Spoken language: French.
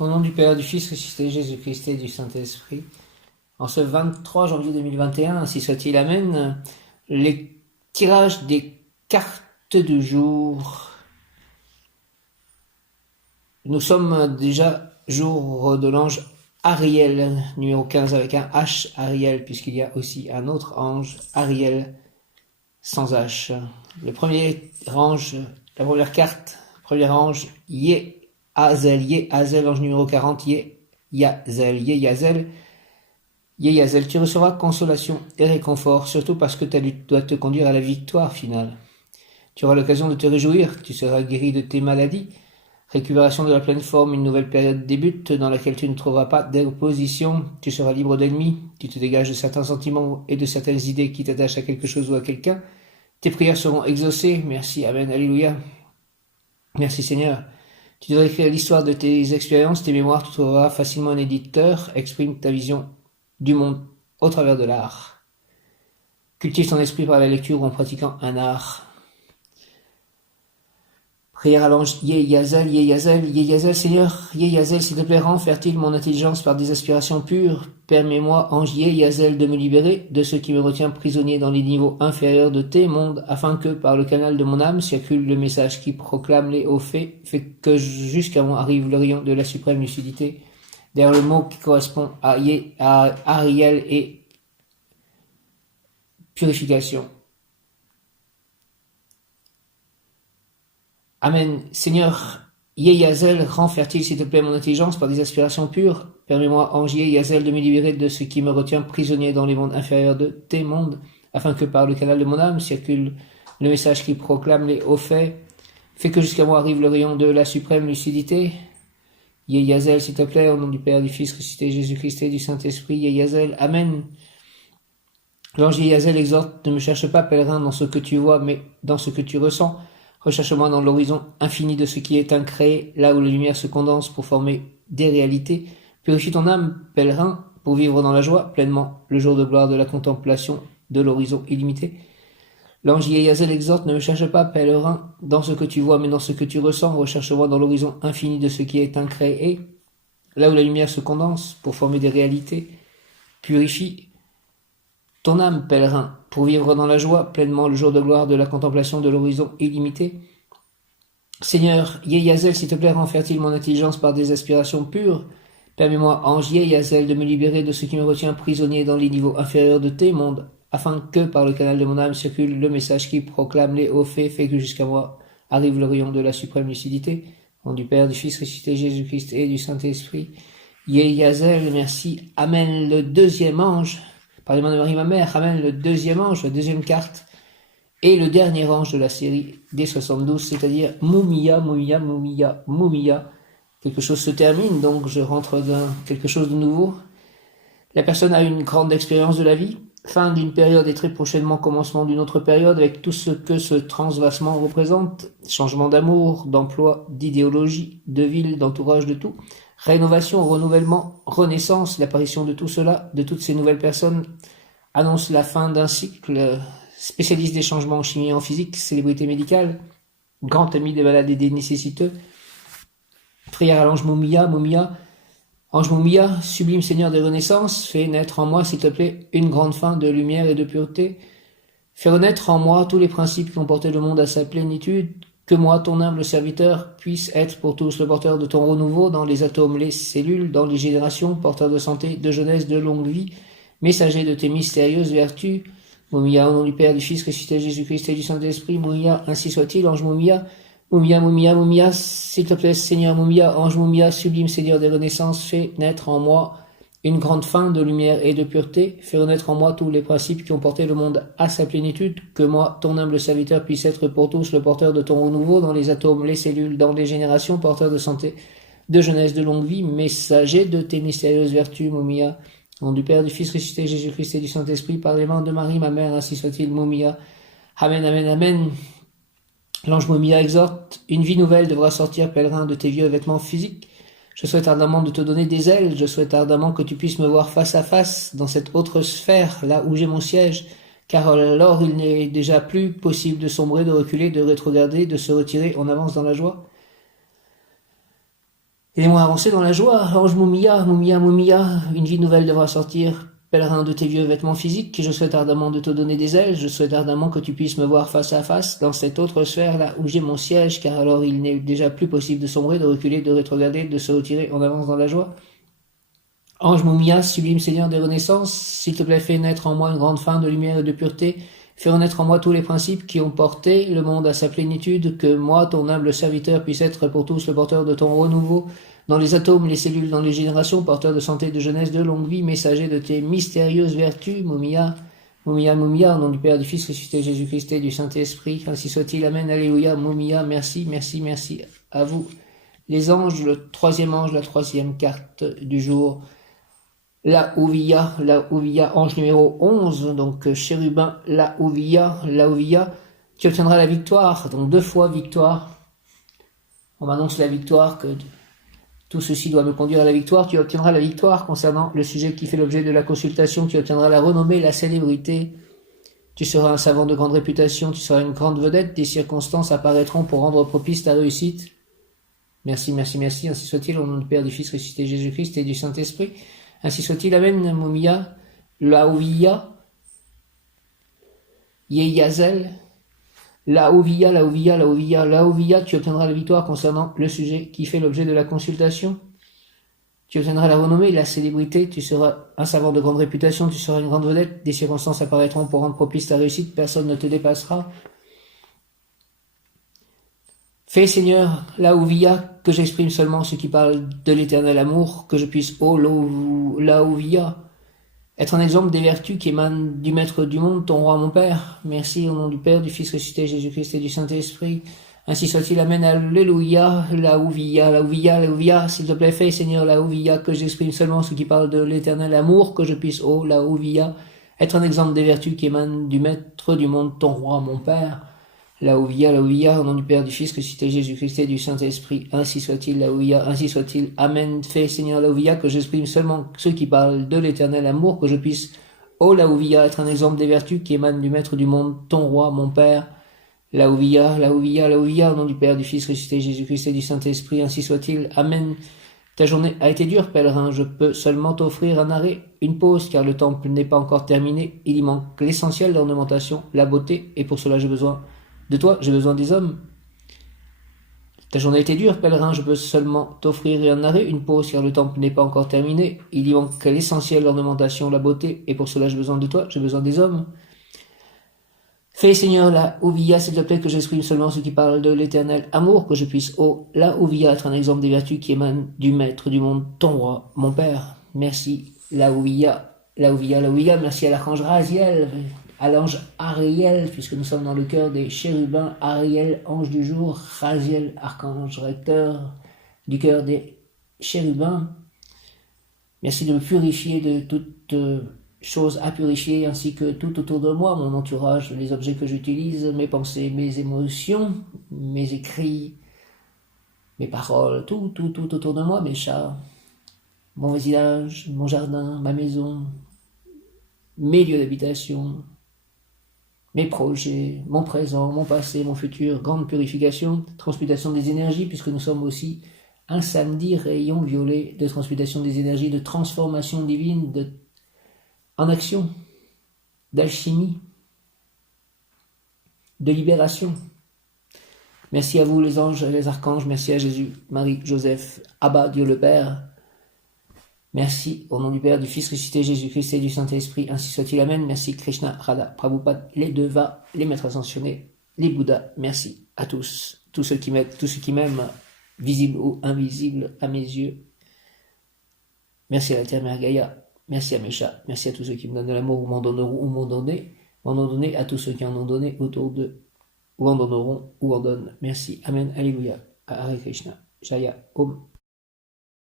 Au nom du Père, du Fils, ressuscité Jésus-Christ et du Saint-Esprit, en ce 23 janvier 2021, ainsi soit-il, Amen, les tirages des cartes du jour. Nous sommes déjà jour de l'ange Ariel, numéro 15 avec un H, Ariel, puisqu'il y a aussi un autre ange, Ariel, sans H. Le premier ange, la première carte, premier ange, Yehazel, ange numéro 40, Yehazel. Tu recevras consolation et réconfort, surtout parce que ta lutte doit te conduire à la victoire finale. Tu auras l'occasion de te réjouir, tu seras guéri de tes maladies. Récupération de la pleine forme, une nouvelle période débute dans laquelle tu ne trouveras pas d'opposition, tu seras libre d'ennemis, tu te dégages de certains sentiments et de certaines idées qui t'attachent à quelque chose ou à quelqu'un. Tes prières seront exaucées, merci, Amen, Alléluia. Merci Seigneur. Tu devrais écrire l'histoire de tes expériences, tes mémoires, tu trouveras facilement un éditeur, exprime ta vision du monde au travers de l'art. Cultive ton esprit par la lecture ou en pratiquant un art. Prière à l'ange Yehazel, Seigneur, Yehazel, s'il te plaît, rends fertile mon intelligence par des aspirations pures. Permets-moi, ange Yehazel, de me libérer de ce qui me retient prisonnier dans les niveaux inférieurs de tes mondes, afin que, par le canal de mon âme, circule le message qui proclame les hauts faits, fait que jusqu'à moi arrive le rayon de la suprême lucidité. Derrière le mot qui correspond à Ariel et purification. Amen. Seigneur, Yehazel, rends fertile, s'il te plaît, mon intelligence par des aspirations pures. Permets-moi, ange Yehazel, de me libérer de ce qui me retient prisonnier dans les mondes inférieurs de tes mondes, afin que par le canal de mon âme circule le message qui proclame les hauts faits. Fais que jusqu'à moi arrive le rayon de la suprême lucidité. Yehazel, s'il te plaît, au nom du Père, du Fils, ressuscité Jésus-Christ et du Saint-Esprit. Yehazel, Amen. L'ange Yehazel exhorte, ne me cherche pas, pèlerin, dans ce que tu vois, mais dans ce que tu ressens. Recherche-moi dans l'horizon infini de ce qui est incréé, là où la lumière se condense pour former des réalités. Purifie ton âme, pèlerin, pour vivre dans la joie, pleinement, le jour de gloire de la contemplation de l'horizon illimité. L'ange Yehazel exhorte, ne me cherche pas, pèlerin, dans ce que tu vois, mais dans ce que tu ressens. Recherche-moi dans l'horizon infini de ce qui est incréé, là où la lumière se condense pour former des réalités. Purifie ton âme, pèlerin, pour vivre dans la joie, pleinement le jour de gloire de la contemplation de l'horizon illimité. Seigneur, Yehazel, s'il te plaît, rends fertile mon intelligence par des aspirations pures. Permets-moi, ange Yehazel, de me libérer de ce qui me retient prisonnier dans les niveaux inférieurs de tes mondes, afin que, par le canal de mon âme, circule le message qui proclame les hauts faits, fait que jusqu'à moi arrive le rayon de la suprême lucidité. Au nom du Père, du Fils, ressuscité Jésus-Christ et du Saint-Esprit. Yehazel, merci. Amen. Le deuxième ange, par les mains de Marie, ma mère, Amen, le deuxième ange, la deuxième carte, et le dernier ange de la série des 72, c'est-à-dire Mumia. Quelque chose se termine, donc je rentre dans quelque chose de nouveau. La personne a une grande expérience de la vie, fin d'une période et très prochainement commencement d'une autre période, avec tout ce que ce transvasement représente, changement d'amour, d'emploi, d'idéologie, de ville, d'entourage, de tout. Rénovation, renouvellement, renaissance, l'apparition de tout cela, de toutes ces nouvelles personnes, annonce la fin d'un cycle. Spécialiste des changements en chimie et en physique, célébrité médicale, grand ami des malades et des nécessiteux. Prière à l'ange Mumia. Ange Mumia, sublime Seigneur de renaissance, fais naître en moi, s'il te plaît, une grande fin de lumière et de pureté. Fais renaître en moi tous les principes qui ont porté le monde à sa plénitude. Que moi, ton humble serviteur, puisse être pour tous le porteur de ton renouveau dans les atomes, les cellules, dans les générations, porteur de santé, de jeunesse, de longue vie, messager de tes mystérieuses vertus. Mumia, au nom du Père, du Fils, ressuscité Jésus-Christ et du Saint-Esprit. Mumia, ainsi soit-il, ange Mumia. Mumia, s'il te plaît, Seigneur Mumia, ange Mumia, sublime Seigneur des renaissances, fais naître en moi une grande fin de lumière et de pureté, fais renaître en moi tous les principes qui ont porté le monde à sa plénitude, que moi, ton humble serviteur, puisse être pour tous le porteur de ton renouveau dans les atomes, les cellules, dans les générations, porteur de santé, de jeunesse, de longue vie, messager de tes mystérieuses vertus, Mumia. Au nom du Père, du Fils ressuscité, Jésus-Christ et du Saint-Esprit, par les mains de Marie, ma mère, ainsi soit-il, Mumia. Amen, amen, amen. L'ange Mumia exhorte, une vie nouvelle devra sortir, pèlerin, de tes vieux vêtements physiques. Je souhaite ardemment de te donner des ailes, je souhaite ardemment que tu puisses me voir face à face, dans cette autre sphère, là où j'ai mon siège, car alors il n'est déjà plus possible de sombrer, de reculer, de rétrograder, de se retirer en avance dans la joie. Aidez-moi à avancer dans la joie. Ange Moumia, Moumia, Moumia, une vie nouvelle devra sortir. Pèlerin de tes vieux vêtements physiques, je souhaite ardemment de te donner des ailes, je souhaite ardemment que tu puisses me voir face à face, dans cette autre sphère là où j'ai mon siège, car alors il n'est déjà plus possible de sombrer, de reculer, de rétrograder, de se retirer en avance dans la joie. Ange Moumia, sublime Seigneur des renaissances, s'il te plaît, fais naître en moi une grande faim de lumière et de pureté, fais renaître en moi tous les principes qui ont porté le monde à sa plénitude, que moi, ton humble serviteur, puisse être pour tous le porteur de ton renouveau, dans les atomes, les cellules, dans les générations, porteur de santé, de jeunesse, de longue vie, messager de tes mystérieuses vertus, Moumia, Moumia, Moumia, au nom du Père, du Fils, ressuscité Jésus-Christ et du Saint-Esprit, ainsi soit-il, Amen, Alléluia, Moumia, merci, merci, merci à vous. Les anges, le troisième ange, la troisième carte du jour, la Ouvia, ange numéro 11, donc chérubin, la Ouvia, tu obtiendras la victoire, donc 2 fois victoire. On m'annonce la victoire, que tout ceci doit me conduire à la victoire. Tu obtiendras la victoire concernant le sujet qui fait l'objet de la consultation. Tu obtiendras la renommée, la célébrité. Tu seras un savant de grande réputation. Tu seras une grande vedette. Des circonstances apparaîtront pour rendre propice ta réussite. Merci, merci, merci. Ainsi soit-il, au nom du Père, du Fils, ressuscité Jésus-Christ et du Saint-Esprit. Ainsi soit-il. Amen. Moumia, Laouvia, Yeyazel. Laouvia, tu obtiendras la victoire concernant le sujet qui fait l'objet de la consultation. Tu obtiendras la renommée, la célébrité, tu seras un savant de grande réputation, tu seras une grande vedette, des circonstances apparaîtront pour rendre propice ta réussite, personne ne te dépassera. Fais, Seigneur, Laouvia, que j'exprime seulement ce qui parle de l'éternel amour, que je puisse, Laouvia, être un exemple des vertus qui émanent du Maître du monde, ton roi, mon Père. Merci au nom du Père, du Fils ressuscité Jésus-Christ et du Saint-Esprit. Ainsi soit-il, Amen, Alléluia, Laouvia, s'il te plaît, fais, Seigneur, Laouvia, que j'exprime seulement ce qui parle de l'éternel amour, que je puisse, Laouvia, être un exemple des vertus qui émanent du Maître du monde, ton roi, mon Père. Laouvia, au nom du Père, du Fils ressuscité Jésus-Christ et du Saint-Esprit. Ainsi soit-il, Laouvia, ainsi soit-il. Amen. Fais, Seigneur, Laouvia, que j'exprime seulement ceux qui parlent de l'éternel amour, que je puisse, Laouvia, être un exemple des vertus qui émanent du Maître du monde, ton roi, mon Père. Laouvia, au nom du Père, du Fils ressuscité Jésus-Christ et du Saint-Esprit. Ainsi soit-il. Amen. Ta journée a été dure, pèlerin. Je peux seulement t'offrir un arrêt, une pause, car le temple n'est pas encore terminé. Il y manque l'essentiel, l'ornementation, la beauté, et pour cela j'ai besoin de toi, j'ai besoin des hommes. Ta journée a été dure, pèlerin, je peux seulement t'offrir un arrêt, une pause, car le temple n'est pas encore terminé. Il y manque l'essentiel, l'ornementation, la beauté, et pour cela j'ai besoin de toi, j'ai besoin des hommes. Fais, Seigneur, la Ouvia, s'il te plaît, que j'exprime seulement ce qui parle de l'éternel amour, que je puisse, la Ouvia, être un exemple des vertus qui émanent du Maître du monde, ton roi, mon Père. Merci, la Ouvia, merci à l'archange Raziel, à l'ange Ariel, puisque nous sommes dans le cœur des chérubins, Ariel, ange du jour, Raziel, archange recteur du cœur des chérubins. Merci de me purifier de toute chose à purifier, ainsi que tout autour de moi, mon entourage, les objets que j'utilise, mes pensées, mes émotions, mes écrits, mes paroles, tout autour de moi, mes chats, mon voisinage, mon jardin, ma maison, mes lieux d'habitation, mes projets, mon présent, mon passé, mon futur, grande purification, transmutation des énergies, puisque nous sommes aussi un samedi rayon violet de transmutation des énergies, de transformation divine, en action, d'alchimie, de libération. Merci à vous les anges et les archanges, merci à Jésus, Marie, Joseph, Abba, Dieu le Père. Merci au nom du Père, du Fils ressuscité Jésus-Christ et du Saint-Esprit, ainsi soit-il, Amen. Merci Krishna, Radha, Prabhupada, les Devas, les maîtres ascensionnés, les Bouddhas. Merci à tous ceux qui m'aident, tous ceux qui m'aiment, visibles ou invisibles à mes yeux. Merci à la Terre Mère Gaïa, merci à mes chats, merci à tous ceux qui me donnent de l'amour ou m'en donneront ou m'en donné à tous ceux qui en ont donné autour d'eux, ou en donneront ou en donnent. Merci, Amen, Alléluia, Hare Krishna, Jaya, Om.